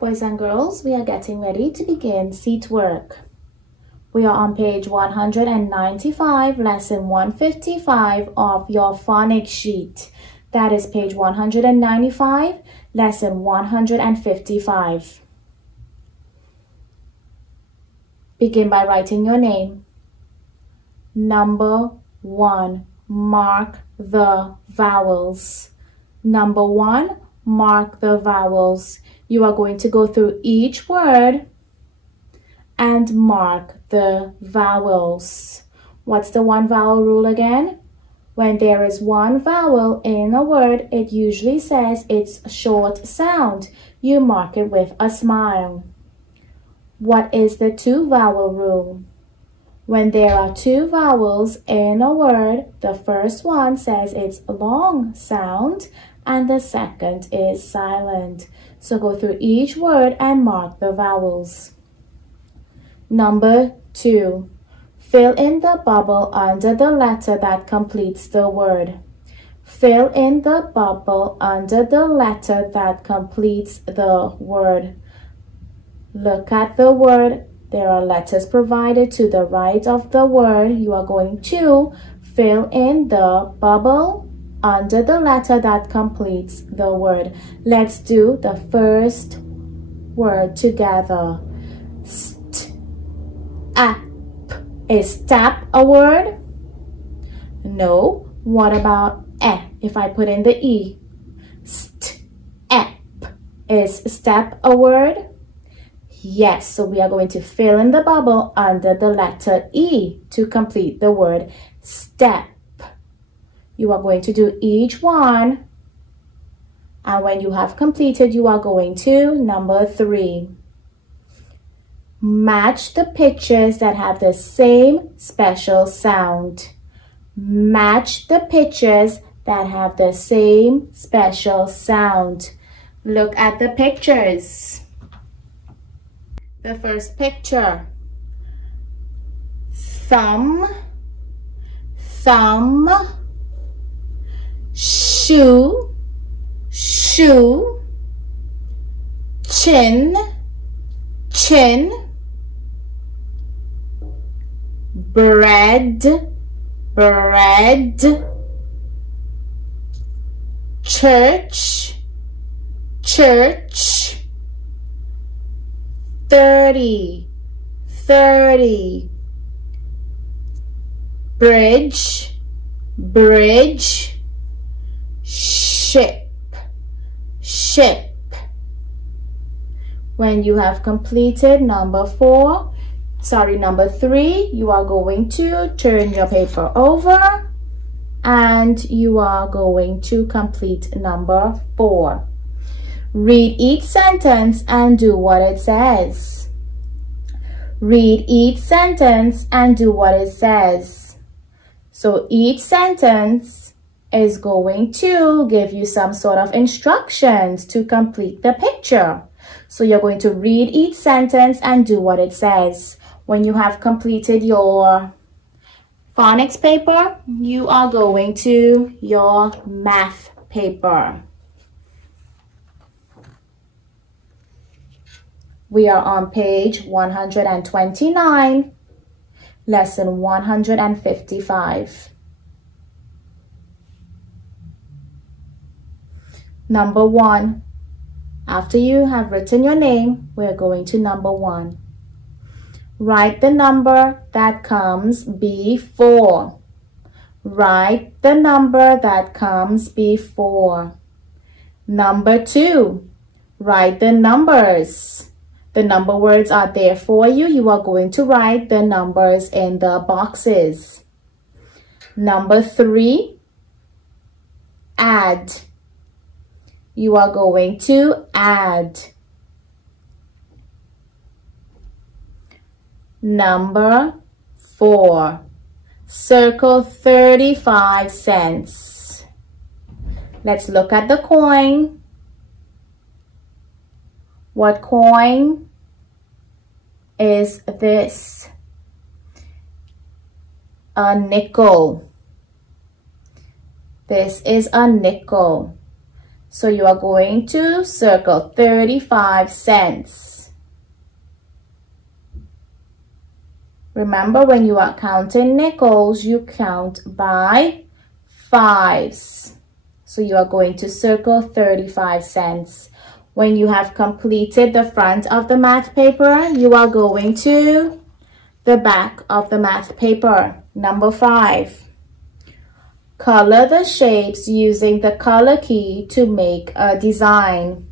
Boys and girls, we are getting ready to begin seat work. We are on page 195, lesson 155 of your phonics sheet. That is page 195, lesson 155. Begin by writing your name. Number 1, mark the vowels. Number 1, mark the vowels. You are going to go through each word and mark the vowels. What's the one vowel rule again? When there is one vowel in a word, it usually says it's a short sound. You mark it with a smile. What is the two vowel rule? When there are two vowels in a word, the first one says it's a long sound and the second is silent. So go through each word and mark the vowels. Number 2, fill in the bubble under the letter that completes the word. Fill in the bubble under the letter that completes the word. Look at the word. There are letters provided to the right of the word. You are going to fill in the bubble under the letter that completes the word. Let's do the first word together. Stap. Is stap a word? No. What about if I put in the E? Step. Is step a word? Yes. So we are going to fill in the bubble under the letter E to complete the word step. You are going to do each one, and when you have completed, you are going to number 3. Match the pictures that have the same special sound. Match the pictures that have the same special sound. Look at the pictures. The first picture. Thumb, thumb. Shoe, shoe. Chin, chin. Bread, bread. Church, church. 30, 30. Bridge, bridge. Ship, ship. When you have completed number 3, you are going to turn your paper over and you are going to complete number 4. Read each sentence and do what it says. Read each sentence and do what it says. So each sentence is going to give you some sort of instructions to complete the picture. So you're going to read each sentence and do what it says. When you have completed your phonics paper, you are going to your math paper. We are on page 129, lesson 155. Number 1. After you have written your name, we're going to number 1. Write the number that comes before. Write the number that comes before. Number 2. Write the numbers. The number words are there for you. You are going to write the numbers in the boxes. Number 3. Add. You are going to add. Number 4. Circle 35 cents. Let's look at the coin. What coin is this? A nickel. This is a nickel. So you are going to circle 35 cents. Remember, when you are counting nickels, you count by fives. So you are going to circle 35 cents. When you have completed the front of the math paper, you are going to the back of the math paper. Number 5. Color the shapes using the color key to make a design.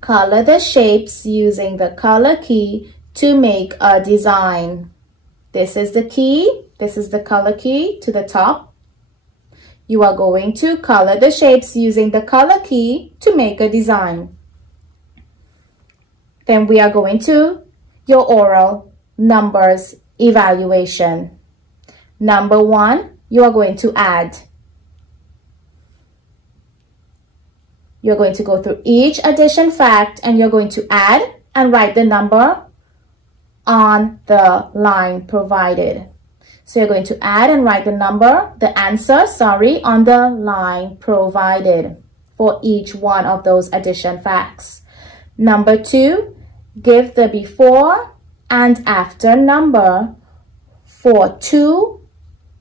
Color the shapes using the color key to make a design. This is the key. This is the color key to the top. You are going to color the shapes using the color key to make a design. Then we are going to your oral numbers evaluation. Number 1, you are going to add. You're going to go through each addition fact and you're going to add and write the number on the line provided. So you're going to add and write the answer, on the line provided for each one of those addition facts. Number 2, give the before and after number for 2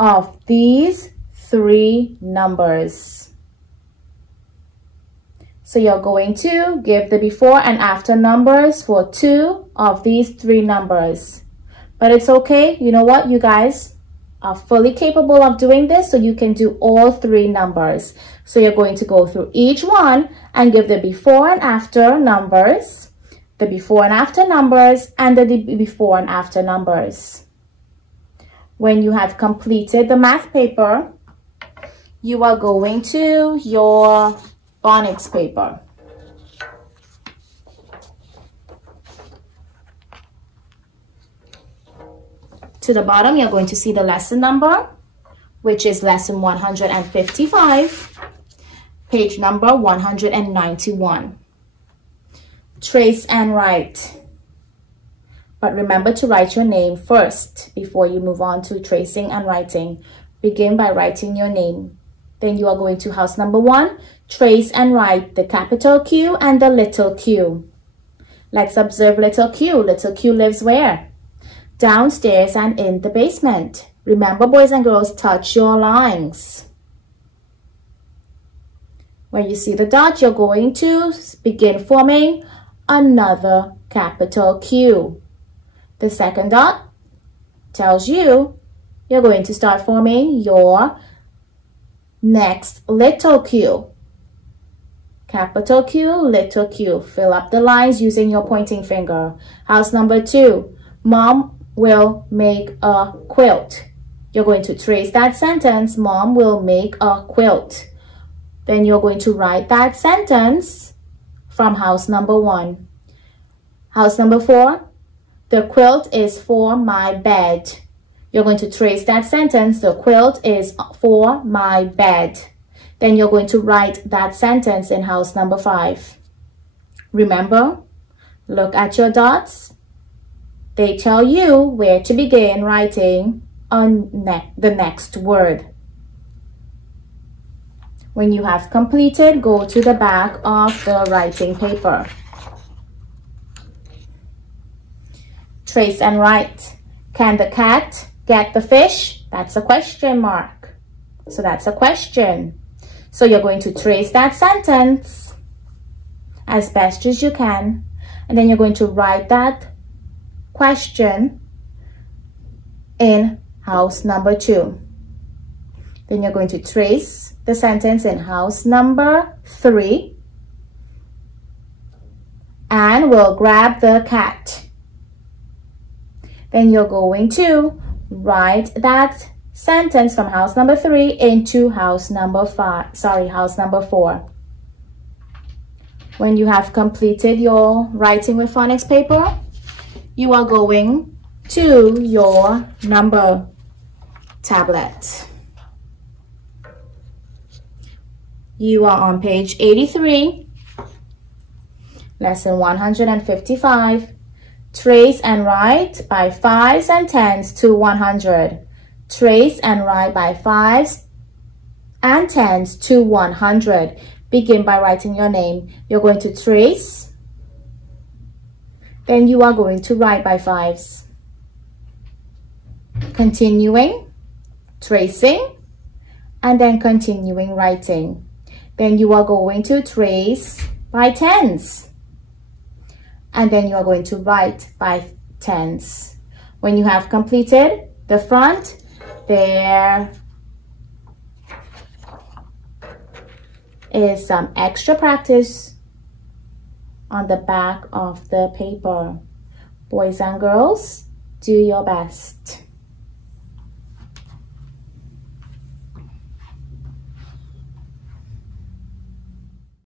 of these 3 numbers. So you're going to give the before and after numbers for 2 of these 3 numbers. But it's okay. You know what? You guys are fully capable of doing this, so you can do all 3 numbers. So you're going to go through each one and give the before and after numbers, the before and after numbers, and the before and after numbers. When you have completed the math paper, you are going to your phonics paper. To the bottom, you're going to see the lesson number, which is lesson 155, page number 191. Trace and write. But remember to write your name first before you move on to tracing and writing. Begin by writing your name. Then you are going to house number 1, trace and write the capital Q and the little q. Let's observe little q. Little q lives where? Downstairs and in the basement. Remember, boys and girls, touch your lines. When you see the dot, you're going to begin forming another capital Q. The second dot tells you you're going to start forming your next little q. Capital Q, little q. Fill up the lines using your pointing finger. House number 2, Mom will make a quilt. You're going to trace that sentence, Mom will make a quilt. Then you're going to write that sentence from house number 1. House number 4, the quilt is for my bed. You're going to trace that sentence, the quilt is for my bed. Then you're going to write that sentence in house number 5. Remember, look at your dots. They tell you where to begin writing on the next word. When you have completed, go to the back of the writing paper. Trace and write. Can the cat get the fish? That's a question mark. So that's a question. So you're going to trace that sentence as best as you can. And then you're going to write that question in house number 2. Then you're going to trace the sentence in house number 3. And we'll grab the cat. Then you're going to write that sentence from house number 3 into house number 4. When you have completed your writing with phonics paper, you are going to your number tablet. You are on page 83, lesson 155. Trace and write by 5s and 10s to 100. Trace and write by 5s and 10s to 100. begin by writing your name. You're going to trace, then you are going to write by fives. Continuing, tracing, and then continuing writing. Then you are going to trace by tens. And then you are going to write by tens. When you have completed the front, there is some extra practice on the back of the paper. Boys and girls, do your best.